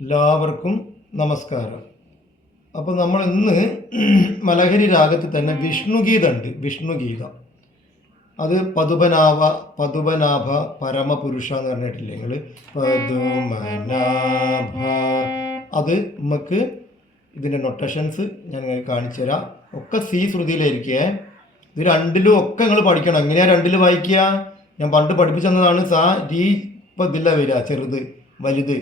എല്ലാവർക്കും നമസ്കാരം. അപ്പോൾ നമ്മൾ ഇന്ന് മലഹരി രാഗത്തിൽ തന്നെ വിഷ്ണുഗീതമുണ്ട്. വിഷ്ണുഗീതം അത് പതുപനാഭ പരമപുരുഷ എന്ന് പറഞ്ഞിട്ടില്ലേ നിങ്ങൾ? പതുമനാഭ. അത് നമുക്ക് ഇതിൻ്റെ നൊട്ടേഷൻസ് ഞാൻ നിങ്ങൾക്ക് കാണിച്ചു തരാം. ഒക്കെ സി ശ്രുതിയിലായിരിക്കേ. ഇത് രണ്ടിലും ഒക്കെ നിങ്ങൾ പഠിക്കണം. എങ്ങനെയാണ് രണ്ടിൽ വായിക്കുക? ഞാൻ പണ്ട് പഠിപ്പിച്ചു തന്നതാണ്. സാ രീ ഇപ്പോൾ ഇതില്ല വരിക, ചെറുത് വലുത്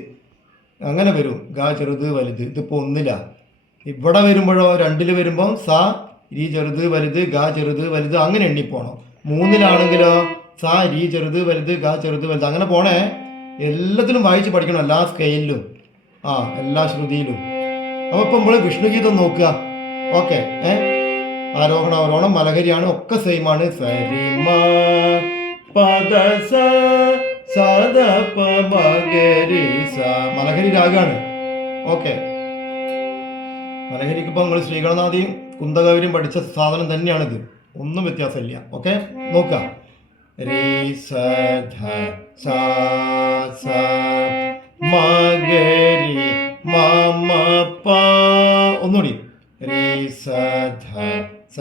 അങ്ങനെ വരും. ഗാ ചെറുത് വലുത്. ഇതിപ്പോൾ ഒന്നില്ല. ഇവിടെ വരുമ്പോഴോ രണ്ടിൽ വരുമ്പോൾ സാ രീ ചെറുത് വലുത് ഗാ ചെറുത് വലുത് അങ്ങനെ എണ്ണിപ്പോണം. മൂന്നിലാണെങ്കിലോ സാ രീ ചെറുത് വലുത് ഗാ ചെറുത് വലുത് അങ്ങനെ പോണേ. എല്ലാത്തിലും വായിച്ച് പഠിക്കണം, എല്ലാ സ്കെയിലിലും, എല്ലാ ശ്രുതിയിലും. അപ്പോൾ ഇപ്പം നമ്മൾ വിഷ്ണുഗീതം നോക്കുക. ഓക്കെ, ആരോഹണം അവരോഹണം മലഹരിയാണ്, ഒക്കെ സെയിമാണ്. സരിമ പദ മലഹരി രാഗാണ്. ഓക്കെ, മലഹരിക്ക് ഇപ്പോൾ നിങ്ങൾ ശ്രീഗണനാഥിയും കുന്തകവരിയും പഠിച്ച സാധനം തന്നെയാണിത്, ഒന്നും വ്യത്യാസമില്ല. ഓക്കെ, നോക്കാം. രീ സ ധ സ സ മഗരി മ മ പ. ഒന്നുകൂടി. രീ സ ധ സ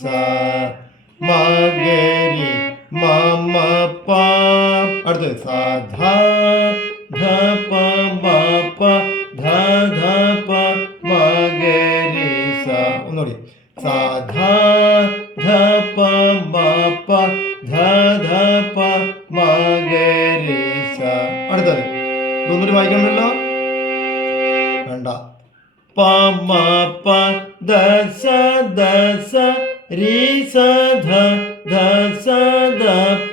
സ മഗരി മ മ പ. അടുത്തത് സ ധ ധ പ മ പ ധ ധ പ മ ഗ രി സ. ഒന്നുകൂടി. സ ധ ധ പ മ പ ധ ധ പ മ ഗ രി സ. അടുത്തത് ഇതൊന്നുകൂടി വായിക്കണമല്ലോ, വേണ്ട. പ മ പ ദ സ ദ സ രി സ ധ ധ സ ധ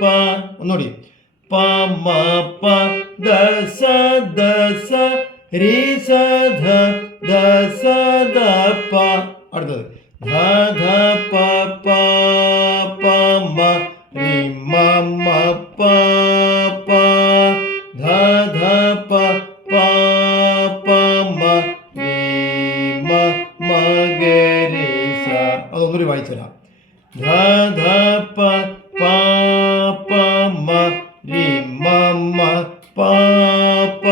പ. ഒന്നുകൂടി. പ മ പ ദ സ ദ സ രി സ ധ ധ സ ധ പ. അടുത്തത് ധ ധ പ പ പ മ രി മ മ പ പ ധ ധ പ പ പ മ രി മ മ ഗ രി സ. അതൊന്നുകൂടി വായിച്ചുതരാം. ധ ധ പ പ പ മ രി മ മ പ പ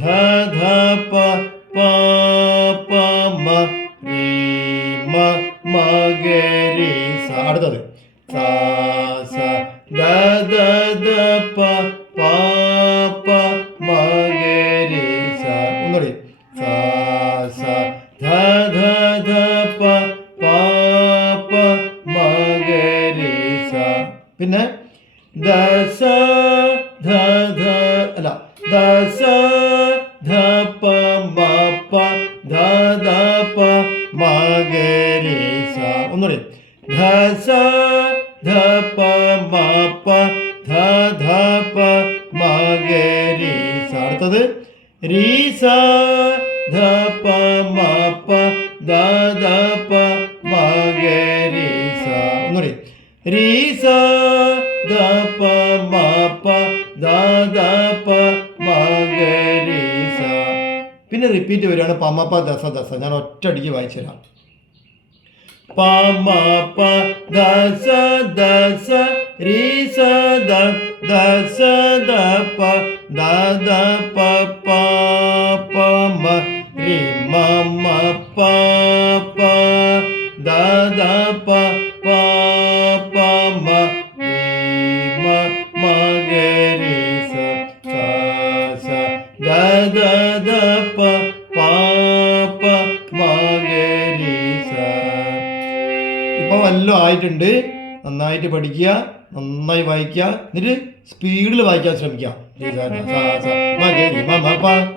ധ ധ പ പ പ മ രി മ മ ഗ രി സ. അടുത്തത് സ സ ദ ദ ദ പ പ പ മ ഗ രി സ. ഒന്നുകൂടി. സ സ ധ ധ ധ പ പ പ മ ഗ രി സ. പിന്നെ ദ സ ധ ധ അല്ല ദ സ ധ പ മ പ ധ ധ പ മ ഗ രി സ. ഒന്നുകൂടി. ധ സ ധ പ മ പ ധ ധ പ മ ഗ രി സ. അടുത്തത് രി സ ധ പ മ പ ധ ധ പ മ ഗ രി സ. ഒന്നുകൂടി. രി സ ധ പ മ പ ധ ധ പ മ ഗ രി സ. പിന്നെ റിപ്പീറ്റ് വരികയാണ്. പ മ പ ദസ ദസ. ഞാൻ ഒറ്റയടിക്ക് വായിച്ചു തരാം. പ മ പ ദസ ദസ രി സ ധ ദസ ധ പ ധ ധ പ പ പ മ രി മ മ പ പ ധ ധ പ പ പ മ രി മ മ ഗ രി സ. സ സ ധ ധ ധ പ പ പ മ ഗ രി സ. ഇപ്പോൾ വല്ലതും ആയിട്ടുണ്ട്. നന്നായിട്ട് പഠിക്കുക, നന്നായി വായിക്കുക, എന്നിട്ട് സ്പീഡിൽ വായിക്കാൻ ശ്രമിക്കുക.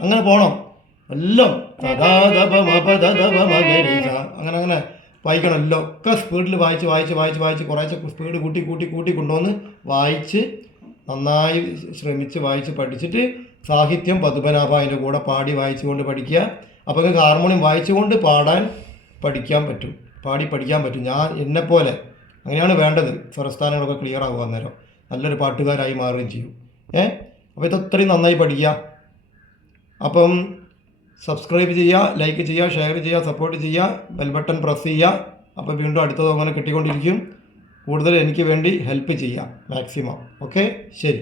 അങ്ങനെ പോകണം. എല്ലാം അങ്ങനെ അങ്ങനെ വായിക്കണം. എല്ലാം ഒക്കെ സ്പീഡിൽ വായിച്ച് വായിച്ച് വായിച്ച് വായിച്ച് കുറേശ്ശെ സ്പീഡ് കൂട്ടി കൂട്ടി കൂട്ടി കൊണ്ടുവന്ന് വായിച്ച് നന്നായി ശ്രമിച്ച് വായിച്ച് പഠിച്ചിട്ട് സാഹിത്യം പതുപനാഭ അതിൻ്റെ കൂടെ പാടി വായിച്ചുകൊണ്ട് പഠിക്കുക. അപ്പോൾ നിങ്ങൾക്ക് ഹാർമോണിയം വായിച്ചുകൊണ്ട് പാടാൻ പഠിക്കാൻ പറ്റും, പാടി പഠിക്കാൻ പറ്റും. ഞാൻ എന്നെപ്പോലെ അങ്ങനെയാണ് വേണ്ടത്. സ്വരസ്ഥാനങ്ങളൊക്കെ ക്ലിയർ ആകുക, അന്നേരം നല്ലൊരു പാട്ടുകാരായി മാറുകയും ചെയ്യും. അപ്പോൾ ഇതത്രയും നന്നായി പഠിക്കുക. അപ്പം സബ്സ്ക്രൈബ് ചെയ്യുക, ലൈക്ക് ചെയ്യുക, ഷെയർ ചെയ്യുക, സപ്പോർട്ട് ചെയ്യുക, ബെൽ ബട്ടൺ പ്രസ് ചെയ്യുക. അപ്പോൾ വീണ്ടും അടുത്തത് അങ്ങനെ കിട്ടിക്കൊണ്ടിരിക്കും. കൂടുതൽ എനിക്ക് വേണ്ടി ഹെൽപ്പ് ചെയ്യുക മാക്സിമം. ഓക്കെ, ശരി.